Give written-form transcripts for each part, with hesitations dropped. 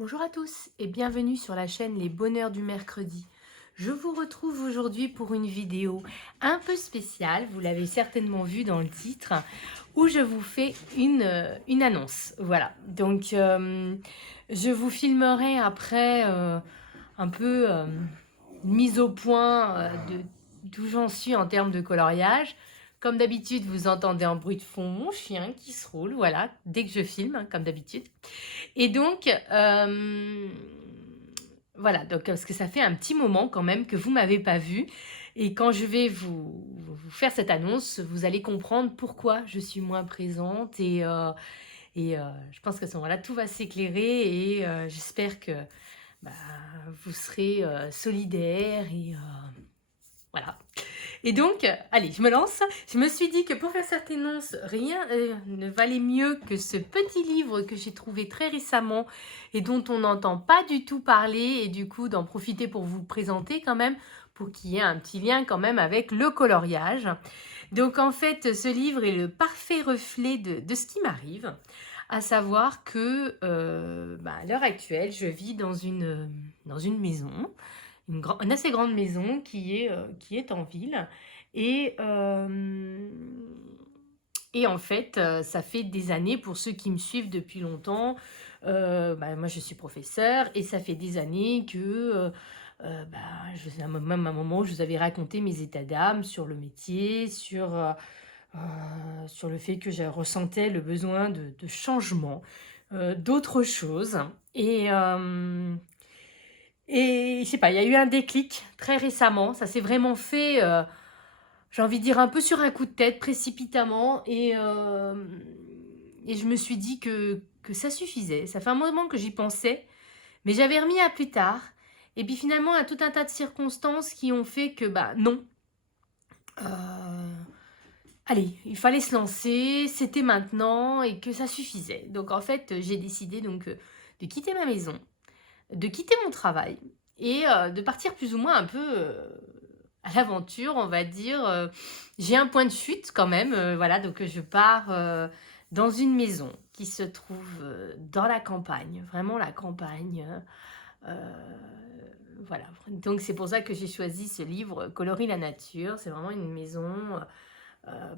Bonjour à tous et bienvenue sur la chaîne Les Bonheurs du Mercredi. Je vous retrouve aujourd'hui pour une vidéo un peu spéciale, vous l'avez certainement vu dans le titre, où je vous fais une annonce. Voilà, donc je vous filmerai après un peu une mise au point de d'où j'en suis en termes de coloriage. Comme d'habitude, vous entendez en bruit de fond mon chien qui se roule, voilà, dès que je filme, hein, comme d'habitude. Et donc, voilà, donc, parce que ça fait un petit moment quand même que vous ne m'avez pas vu. Et quand je vais vous faire cette annonce, vous allez comprendre pourquoi je suis moins présente. Et je pense qu'à ce moment-là, tout va s'éclairer. Et j'espère que bah, vous serez solidaires. Et voilà. Et donc, allez, je me lance. Je me suis dit que pour faire cette annonce, rien ne valait mieux que ce petit livre que j'ai trouvé très récemment et dont on n'entend pas du tout parler, et du coup d'en profiter pour vous présenter quand même, pour qu'il y ait un petit lien quand même avec le coloriage. Donc en fait, ce livre est le parfait reflet de ce qui m'arrive, à savoir que à l'heure actuelle, je vis dans une maison, une assez grande maison qui est en ville. Et, et en fait, ça fait des années, pour ceux qui me suivent depuis longtemps, moi je suis professeure et ça fait des années que, même un moment où je vous avais raconté mes états d'âme sur le métier, sur le fait que je ressentais le besoin de changement, d'autre chose. Et, et je sais pas, il y a eu un déclic très récemment. Ça s'est vraiment fait, j'ai envie de dire, un peu sur un coup de tête, précipitamment. Et je me suis dit que ça suffisait. Ça fait un moment que j'y pensais, mais j'avais remis à plus tard. Et puis finalement, il y a tout un tas de circonstances qui ont fait que, bah non. Euh, Allez, il fallait se lancer, c'était maintenant et que ça suffisait. Donc en fait, j'ai décidé donc de quitter ma maison, de quitter mon travail et de partir plus ou moins un peu à l'aventure, on va dire. J'ai un point de chute quand même, voilà, donc je pars dans une maison qui se trouve dans la campagne, vraiment la campagne. Voilà, donc c'est pour ça que j'ai choisi ce livre, Colorie la nature. C'est vraiment une maison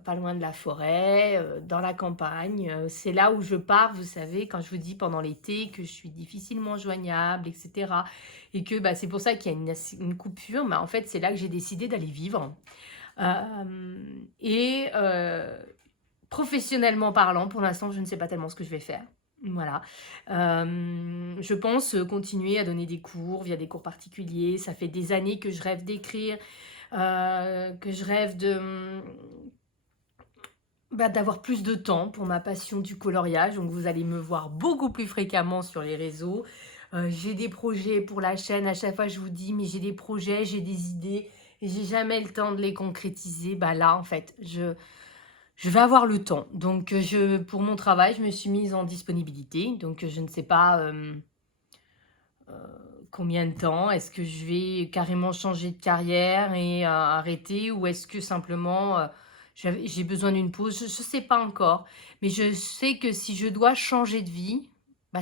pas loin de la forêt, dans la campagne. C'est là où je pars, vous savez, quand je vous dis pendant l'été que je suis difficilement joignable, etc. Et que c'est pour ça qu'il y a une coupure. Mais en fait, c'est là que j'ai décidé d'aller vivre. Et professionnellement parlant, pour l'instant, je ne sais pas tellement ce que je vais faire. Voilà. Je pense continuer à donner des cours via des cours particuliers. Ça fait des années que je rêve d'écrire, que je rêve d'avoir plus de temps pour ma passion du coloriage. Donc vous allez me voir beaucoup plus fréquemment sur les réseaux. J'ai des projets pour la chaîne. À chaque fois, je vous dis, mais j'ai des projets, j'ai des idées et j'ai jamais le temps de les concrétiser. Là, en fait, je vais avoir le temps. Donc, pour mon travail, je me suis mise en disponibilité. Donc, je ne sais pas combien de temps. Est-ce que je vais carrément changer de carrière et arrêter, ou est-ce que simplement j'ai besoin d'une pause? Je ne sais pas encore. Mais je sais que si je dois changer de vie,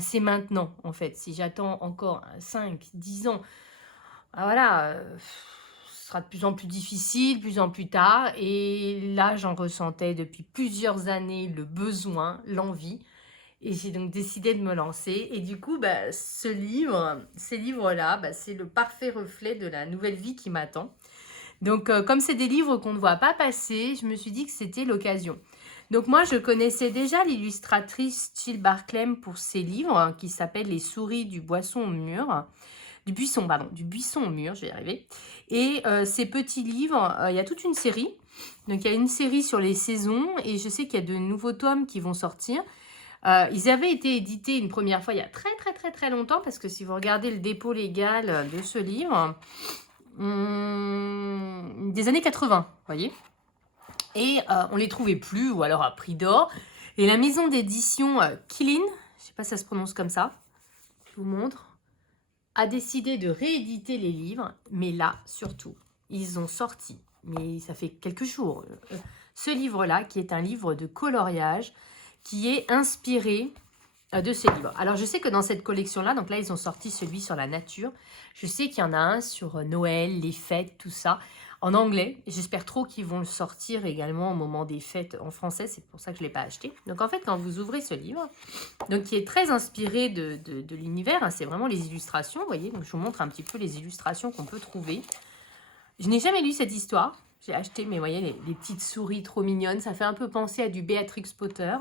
c'est maintenant, en fait. Si j'attends encore 5, 10 ans, voilà, ce sera de plus en plus difficile, de plus en plus tard. Et là, j'en ressentais depuis plusieurs années le besoin, l'envie. Et j'ai donc décidé de me lancer. Et du coup, ces livres-là, c'est le parfait reflet de la nouvelle vie qui m'attend. Donc, comme c'est des livres qu'on ne voit pas passer, je me suis dit que c'était l'occasion. Donc moi, je connaissais déjà l'illustratrice Jill Barclay pour ses livres qui s'appellent Les souris du buisson au mur. Du buisson au mur, je vais y arriver. Et ces petits livres, il y a toute une série. Donc il y a une série sur les saisons et je sais qu'il y a de nouveaux tomes qui vont sortir. Ils avaient été édités une première fois il y a très très très très longtemps, parce que si vous regardez le dépôt légal de ce livre, des années 80, vous voyez. Et on les trouvait plus, ou alors à prix d'or. Et la maison d'édition Quilin, je sais pas si ça se prononce comme ça, je vous montre, a décidé de rééditer les livres. Mais là, surtout, ils ont sorti, mais ça fait quelques jours, ce livre-là, qui est un livre de coloriage, qui est inspiré de ces livres. Alors, je sais que dans cette collection-là, donc là, ils ont sorti celui sur la nature. Je sais qu'il y en a un sur Noël, les fêtes, tout ça, en anglais. J'espère trop qu'ils vont le sortir également au moment des fêtes en français. C'est pour ça que je ne l'ai pas acheté. Donc, en fait, quand vous ouvrez ce livre, donc qui est très inspiré de l'univers, hein, c'est vraiment les illustrations, vous voyez. Donc, je vous montre un petit peu les illustrations qu'on peut trouver. Je n'ai jamais lu cette histoire. J'ai acheté, mais vous voyez, les petites souris trop mignonnes. Ça fait un peu penser à du Beatrix Potter.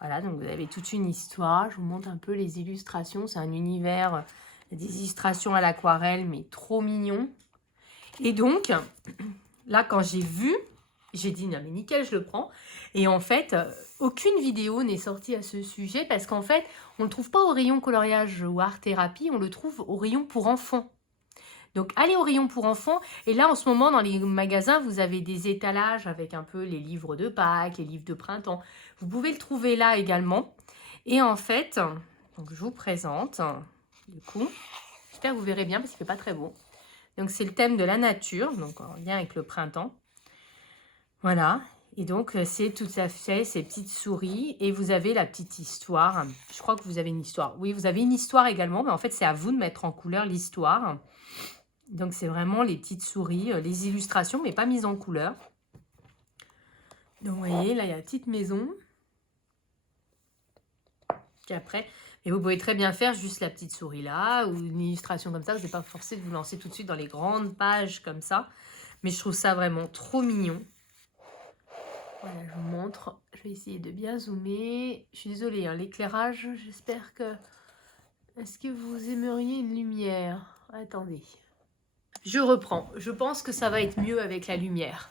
Voilà, donc vous avez toute une histoire. Je vous montre un peu les illustrations. C'est un univers, des illustrations à l'aquarelle, mais trop mignon. Et donc, là, quand j'ai vu, j'ai dit, non mais nickel, je le prends. Et en fait, aucune vidéo n'est sortie à ce sujet parce qu'en fait, on ne le trouve pas au rayon coloriage ou art-thérapie, on le trouve au rayon pour enfants. Donc, allez au rayon pour enfants. Et là, en ce moment, dans les magasins, vous avez des étalages avec un peu les livres de Pâques, les livres de printemps. Vous pouvez le trouver là également. Et en fait, donc je vous présente, du coup, j'espère que vous verrez bien parce qu'il ne fait pas très beau. Donc, c'est le thème de la nature, donc en lien avec le printemps. Voilà. Et donc, c'est tout à fait ces petites souris. Et vous avez la petite histoire. Je crois que vous avez une histoire. Oui, vous avez une histoire également, mais en fait, c'est à vous de mettre en couleur l'histoire. Donc, c'est vraiment les petites souris, les illustrations, mais pas mises en couleur. Donc, vous voyez, là, il y a la petite maison. Puis après, et vous pouvez très bien faire juste la petite souris là, ou une illustration comme ça. Vous n'êtes pas forcé de vous lancer tout de suite dans les grandes pages comme ça. Mais je trouve ça vraiment trop mignon. Voilà, je vous montre. Je vais essayer de bien zoomer. Je suis désolée, hein, l'éclairage, j'espère que... Est-ce que vous aimeriez une lumière? Attendez. Je reprends. Je pense que ça va être mieux avec la lumière.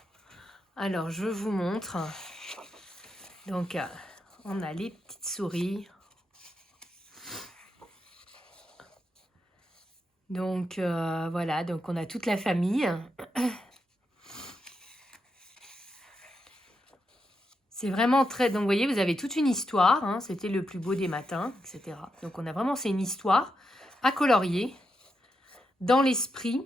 Alors, je vous montre. Donc, on a les petites souris. Donc, voilà. Donc, on a toute la famille. C'est vraiment très... Donc, vous voyez, vous avez toute une histoire. Hein. C'était le plus beau des matins, etc. Donc, on a vraiment... C'est une histoire à colorier dans l'esprit.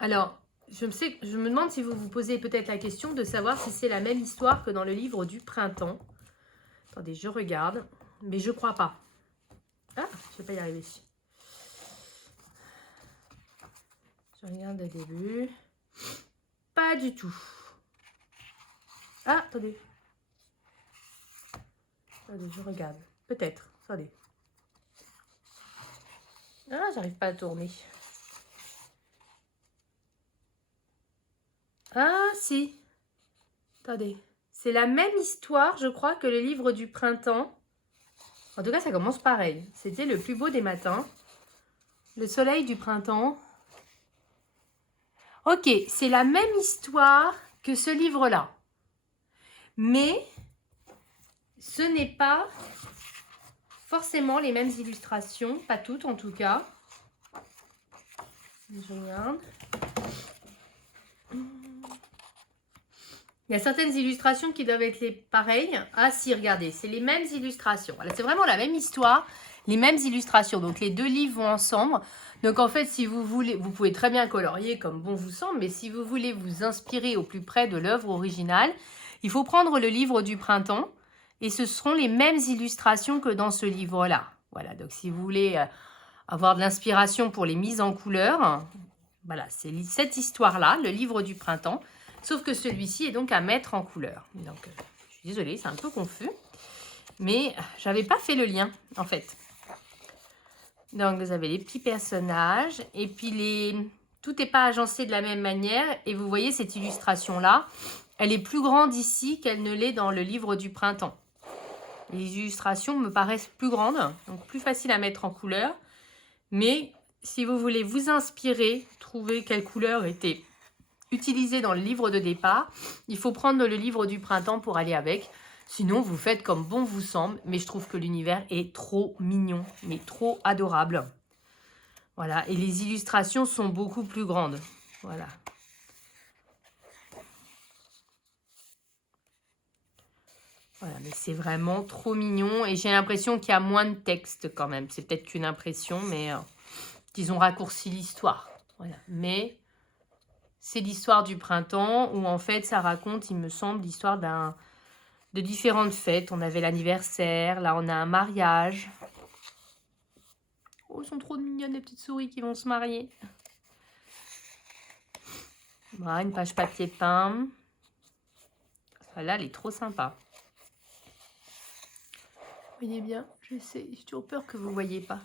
Alors, je me demande si vous vous posez peut-être la question de savoir si c'est la même histoire que dans le livre du printemps. Attendez, je regarde. Mais je crois pas. Ah, je vais pas y arriver. Je regarde le début. Pas du tout. Ah, attendez. Attendez, je regarde. Peut-être. Attendez. Ah, j'arrive pas à tourner. Ah, si. Attendez. C'est la même histoire, je crois, que le livre du printemps. En tout cas, ça commence pareil. C'était le plus beau des matins. Le soleil du printemps. Ok, c'est la même histoire que ce livre-là. Mais ce n'est pas forcément les mêmes illustrations. Pas toutes, en tout cas. Je regarde. Il y a certaines illustrations qui doivent être pareilles. Ah si, regardez, c'est les mêmes illustrations. Voilà, c'est vraiment la même histoire, les mêmes illustrations. Donc, les deux livres vont ensemble. Donc, en fait, si vous voulez, vous pouvez très bien colorier comme bon vous semble, mais si vous voulez vous inspirer au plus près de l'œuvre originale, il faut prendre le livre du printemps et ce seront les mêmes illustrations que dans ce livre-là. Voilà, donc si vous voulez avoir de l'inspiration pour les mises en couleur, voilà, c'est cette histoire-là, le livre du printemps. Sauf que celui-ci est donc à mettre en couleur. Donc, je suis désolée, c'est un peu confus. Mais j'avais pas fait le lien, en fait. Donc, vous avez les petits personnages. Et puis, tout n'est pas agencé de la même manière. Et vous voyez cette illustration-là, elle est plus grande ici qu'elle ne l'est dans le livre du printemps. Les illustrations me paraissent plus grandes, donc plus faciles à mettre en couleur. Mais si vous voulez vous inspirer, trouver quelle couleur était utilisée dans le livre de départ, il faut prendre le livre du printemps pour aller avec. Sinon, vous faites comme bon vous semble. Mais je trouve que l'univers est trop mignon, mais trop adorable. Voilà, et les illustrations sont beaucoup plus grandes. Voilà. Voilà, mais c'est vraiment trop mignon. Et j'ai l'impression qu'il y a moins de texte quand même. C'est peut-être qu'une impression, mais qu'ils ont raccourci l'histoire. Voilà, mais c'est l'histoire du printemps où en fait ça raconte, il me semble, l'histoire de différentes fêtes. On avait l'anniversaire, là on a un mariage. Oh, elles sont trop mignonnes les petites souris qui vont se marier. Voilà, une page papier peint. Celle-là, elle est trop sympa. Vous voyez bien, je sais, j'ai toujours peur que vous ne voyez pas.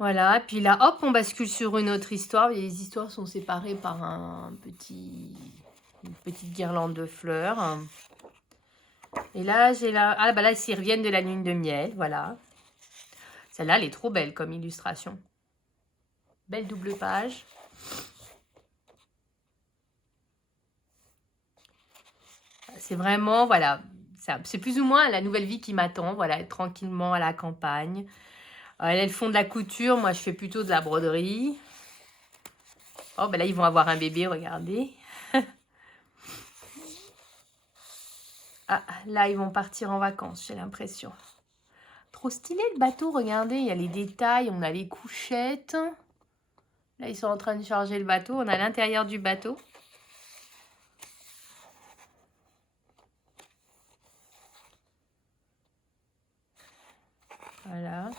Voilà, et puis là, hop, on bascule sur une autre histoire. Et les histoires sont séparées par une petite guirlande de fleurs. Et là, j'ai là... Ah, bah là, ils reviennent de la lune de miel, voilà. Celle-là, elle est trop belle comme illustration. Belle double page. C'est vraiment, voilà, c'est plus ou moins la nouvelle vie qui m'attend, voilà, être tranquillement à la campagne. Elles font de la couture, moi je fais plutôt de la broderie. Oh, ben là, ils vont avoir un bébé, regardez. Ah, là, ils vont partir en vacances, j'ai l'impression. Trop stylé le bateau, regardez, il y a les détails, on a les couchettes. Là, ils sont en train de charger le bateau, on a l'intérieur du bateau. Voilà.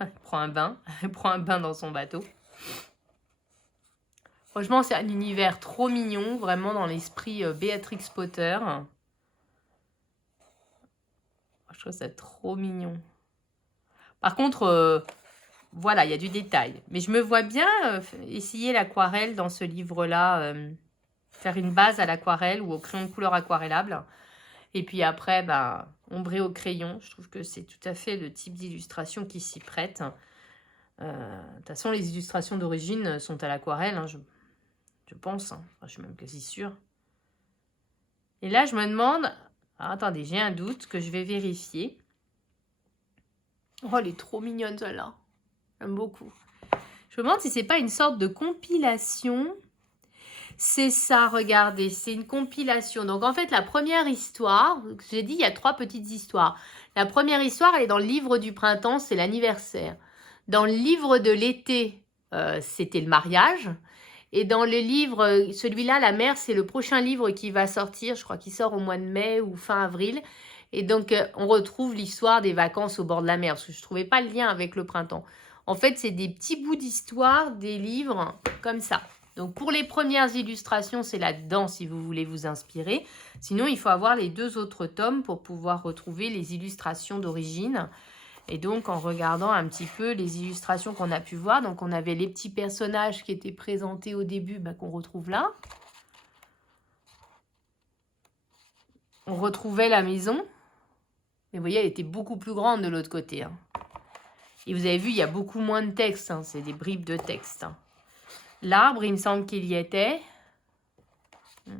Elle prend un bain, elle prend un bain dans son bateau. Franchement, c'est un univers trop mignon, vraiment dans l'esprit Béatrix Potter. Je trouve ça trop mignon. Par contre, voilà, il y a du détail. Mais je me vois bien essayer l'aquarelle dans ce livre-là. Faire une base à l'aquarelle ou au crayon de couleur aquarellable. Et puis après, bah, ombrer au crayon. Je trouve que c'est tout à fait le type d'illustration qui s'y prête. De toute façon, les illustrations d'origine sont à l'aquarelle, hein, je pense. Hein. Enfin, je suis même quasi sûre. Et là, je me demande... Ah, attendez, j'ai un doute que je vais vérifier. Oh, elle est trop mignonne, celle-là. J'aime beaucoup. Je me demande si c'est pas une sorte de compilation. C'est ça, regardez, c'est une compilation. Donc, en fait, la première histoire, j'ai dit, il y a 3 petites histoires. La première histoire, elle est dans le livre du printemps, c'est l'anniversaire. Dans le livre de l'été, c'était le mariage. Et dans le livre, celui-là, La mer, c'est le prochain livre qui va sortir. Je crois qu'il sort au mois de mai ou fin avril. Et donc, on retrouve l'histoire des vacances au bord de la mer. Parce que je ne trouvais pas le lien avec le printemps. En fait, c'est des petits bouts d'histoire, des livres comme ça. Donc, pour les premières illustrations, c'est là-dedans si vous voulez vous inspirer. Sinon, il faut avoir les 2 autres tomes pour pouvoir retrouver les illustrations d'origine. Et donc, en regardant un petit peu les illustrations qu'on a pu voir, donc on avait les petits personnages qui étaient présentés au début, bah, qu'on retrouve là. On retrouvait la maison. Mais vous voyez, elle était beaucoup plus grande de l'autre côté. Hein. Et vous avez vu, il y a beaucoup moins de texte. Hein. C'est des bribes de texte. Hein. L'arbre, il me semble qu'il y était. Je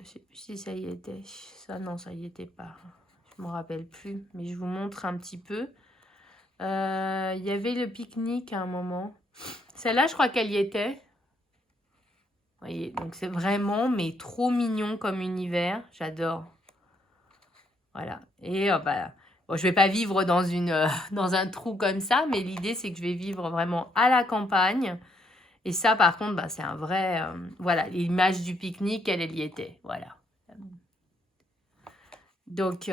ne sais plus si ça y était. Ça, non, ça y était pas. Je ne me rappelle plus. Mais je vous montre un petit peu. Il y avait le pique-nique à un moment. Celle-là, je crois qu'elle y était. Vous voyez, donc c'est vraiment, mais trop mignon comme univers. J'adore. Voilà. Et bah, bon, je ne vais pas vivre dans, dans un trou comme ça, mais l'idée, c'est que je vais vivre vraiment à la campagne. Et ça, par contre, bah, c'est un vrai... voilà, l'image du pique-nique, elle y était. Voilà. Donc,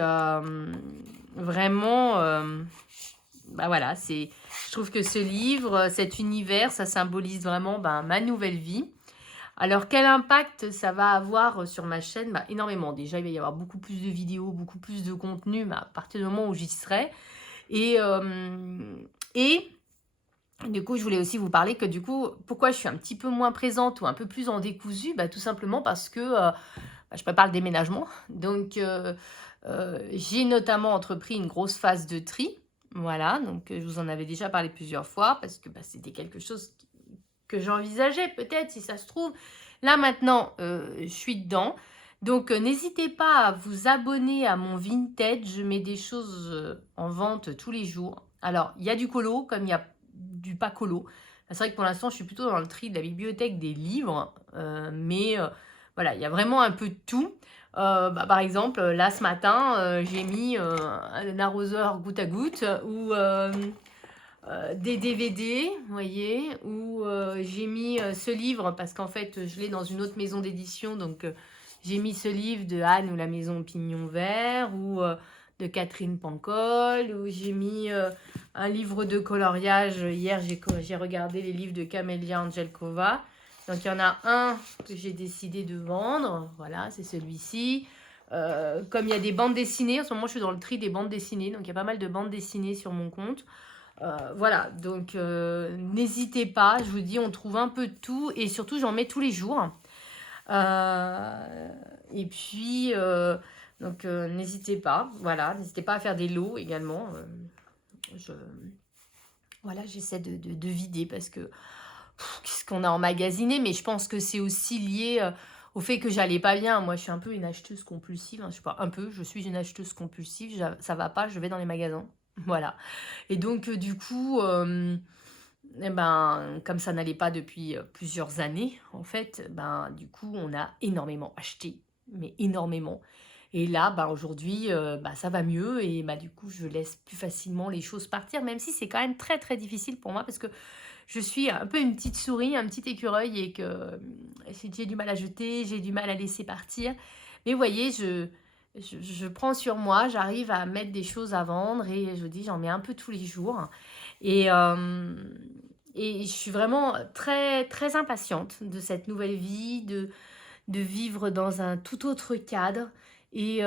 vraiment... bah voilà, je trouve que ce livre, cet univers, ça symbolise vraiment bah, ma nouvelle vie. Alors, quel impact ça va avoir sur ma chaîne? Bah, énormément. Déjà, il va y avoir beaucoup plus de vidéos, beaucoup plus de contenu bah, à partir du moment où j'y serai. Et du coup, je voulais aussi vous parler que du coup, pourquoi je suis un petit peu moins présente ou un peu plus en décousu? Bah, tout simplement parce que bah, je prépare le déménagement. Donc, j'ai notamment entrepris une grosse phase de tri. Voilà, donc je vous en avais déjà parlé plusieurs fois parce que bah, c'était quelque chose que j'envisageais peut-être si ça se trouve. Là maintenant, je suis dedans. Donc n'hésitez pas à vous abonner à mon Vinted. Je mets des choses en vente tous les jours. Alors, il y a du colo comme il y a du pas colo. C'est vrai que pour l'instant, je suis plutôt dans le tri de la bibliothèque des livres. Mais voilà, il y a vraiment un peu de tout. Bah, par exemple, là ce matin, j'ai mis un arroseur goutte à goutte ou des DVD, vous voyez, où j'ai mis ce livre, parce qu'en fait, je l'ai dans une autre maison d'édition, donc j'ai mis ce livre de Anne ou la maison au pignon vert, ou de Catherine Pancol, ou j'ai mis un livre de coloriage. Hier, j'ai regardé les livres de Camélia Angelkova. Donc, il y en a un que j'ai décidé de vendre. Voilà, c'est celui-ci. Comme il y a des bandes dessinées, en ce moment, je suis dans le tri des bandes dessinées. Donc, il y a pas mal de bandes dessinées sur mon compte. Voilà, donc n'hésitez pas. Je vous dis, on trouve un peu de tout. Et surtout, j'en mets tous les jours. Et puis, donc, n'hésitez pas. Voilà, n'hésitez pas à faire des lots également. Voilà, j'essaie de vider parce que qu'est-ce qu'on a emmagasiné, mais je pense que c'est aussi lié au fait que j'allais pas bien. Moi, je suis un peu une acheteuse compulsive, hein. Je sais pas, un peu, je suis une acheteuse compulsive. Ça va pas, je vais dans les magasins. Voilà. Et donc, du coup, eh ben, comme ça n'allait pas depuis plusieurs années, en fait, ben, du coup, on a énormément acheté, mais énormément. Et là, ben, aujourd'hui, bah, ça va mieux et bah, du coup, je laisse plus facilement les choses partir, même si c'est quand même très, très difficile pour moi parce que je suis un peu une petite souris, un petit écureuil et que j'ai du mal à jeter, j'ai du mal à laisser partir. Mais vous voyez, je prends sur moi, j'arrive à mettre des choses à vendre et je vous dis, j'en mets un peu tous les jours. Et, euh, et je suis vraiment très, très impatiente de cette nouvelle vie, de vivre dans un tout autre cadre et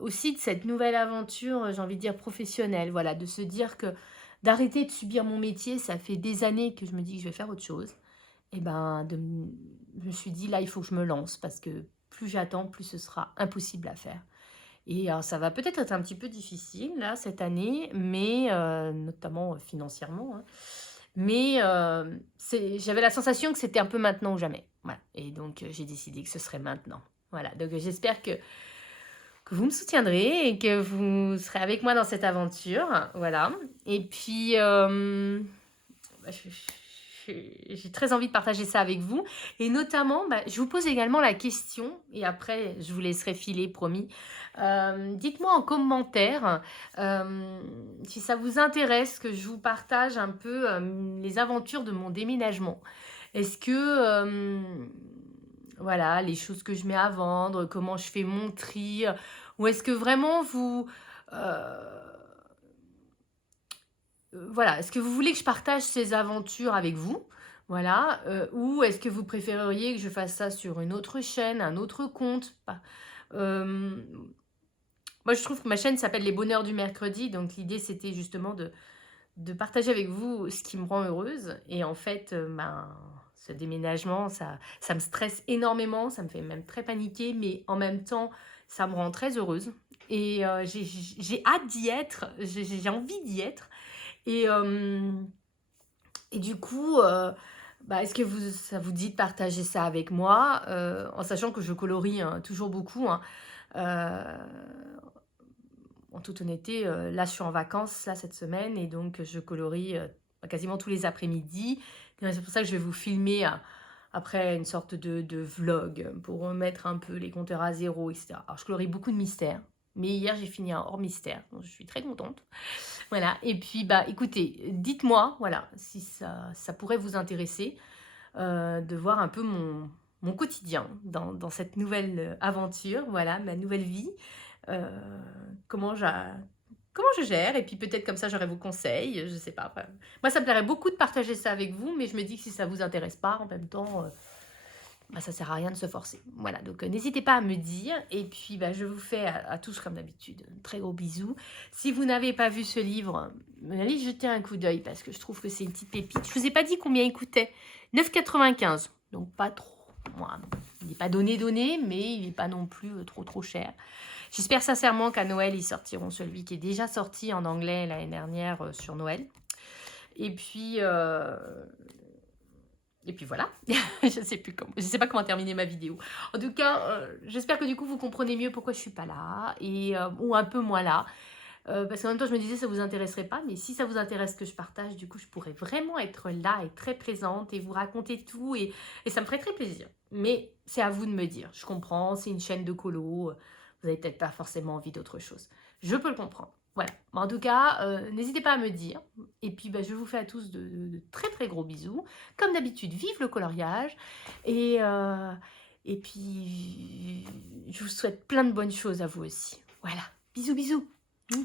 aussi de cette nouvelle aventure, j'ai envie de dire professionnelle. Voilà, de se dire que d'arrêter de subir mon métier, ça fait des années que je me dis que je vais faire autre chose. Et ben, je me suis dit, là, il faut que je me lance parce que plus j'attends, plus ce sera impossible à faire. Et alors, ça va peut-être être un petit peu difficile, là, cette année, mais notamment financièrement, hein. Mais j'avais la sensation que c'était un peu maintenant ou jamais. Voilà. Et donc, j'ai décidé que ce serait maintenant. Voilà. Donc, j'espère que vous me soutiendrez et que vous serez avec moi dans cette aventure. Voilà. Et puis, bah, j'ai très envie de partager ça avec vous. Et notamment, bah, je vous pose également la question, et après, je vous laisserai filer, promis. Dites-moi en commentaire si ça vous intéresse que je vous partage un peu les aventures de mon déménagement. Est-ce que, voilà, les choses que je mets à vendre, comment je fais mon tri, ou est-ce que vraiment vous... voilà, est-ce que vous voulez que je partage ces aventures avec vous? Voilà, ou est-ce que vous préféreriez que je fasse ça sur une autre chaîne, un autre compte? Hem, Moi, je trouve que ma chaîne s'appelle Les Bonheurs du mercredi, donc l'idée, c'était justement de partager avec vous ce qui me rend heureuse. Et en fait, ben, ce déménagement, ça me stresse énormément, ça me fait même très paniquer, mais en même temps, ça me rend très heureuse. Et j'ai hâte d'y être, j'ai envie d'y être. Et, et du coup, bah, est-ce que ça vous dit de partager ça avec moi, en sachant que je colorie hein, toujours beaucoup, hein. Euh, En toute honnêteté, là, je suis en vacances là, cette semaine et donc je colorie quasiment tous les après-midi. C'est pour ça que je vais vous filmer après une sorte de vlog pour remettre un peu les compteurs à zéro, etc. Alors, je colorie beaucoup de mystères. Mais hier, j'ai fini un hors mystère, donc je suis très contente. Voilà, et puis, bah, écoutez, dites-moi, voilà, si ça pourrait vous intéresser, de voir un peu mon quotidien dans cette nouvelle aventure, voilà, ma nouvelle vie, euh, comment, comment je gère, et puis peut-être comme ça j'aurai vos conseils, je sais pas. Enfin, moi, ça me plairait beaucoup de partager ça avec vous, mais je me dis que si ça vous intéresse pas, en même temps, bah, ça sert à rien de se forcer. Voilà, donc n'hésitez pas à me dire. Et puis, bah, je vous fais à tous, comme d'habitude, un très gros bisou. Si vous n'avez pas vu ce livre, allez jeter un coup d'œil parce que je trouve que c'est une petite pépite. Je vous ai pas dit combien il coûtait. 9,95. Donc, pas trop. Moi, il n'est pas donné, mais il n'est pas non plus trop cher. J'espère sincèrement qu'à Noël, ils sortiront celui qui est déjà sorti en anglais l'année dernière sur Noël. Et puis voilà, je sais pas comment terminer ma vidéo. En tout cas, j'espère que du coup vous comprenez mieux pourquoi je suis pas là ou un peu moins là. Parce qu'en même temps je me disais ça vous intéresserait pas, mais si ça vous intéresse que je partage, du coup je pourrais vraiment être là et très présente et vous raconter tout et ça me ferait très plaisir. Mais c'est à vous de me dire, je comprends, c'est une chaîne de colo, vous avez peut-être pas forcément envie d'autre chose. Je peux le comprendre. Voilà. Bon, en tout cas, n'hésitez pas à me dire. Et puis, bah, je vous fais à tous de très, très gros bisous. Comme d'habitude, vive le coloriage et puis je vous souhaite plein de bonnes choses à vous aussi. Voilà. Bisous, bisous. Mmh.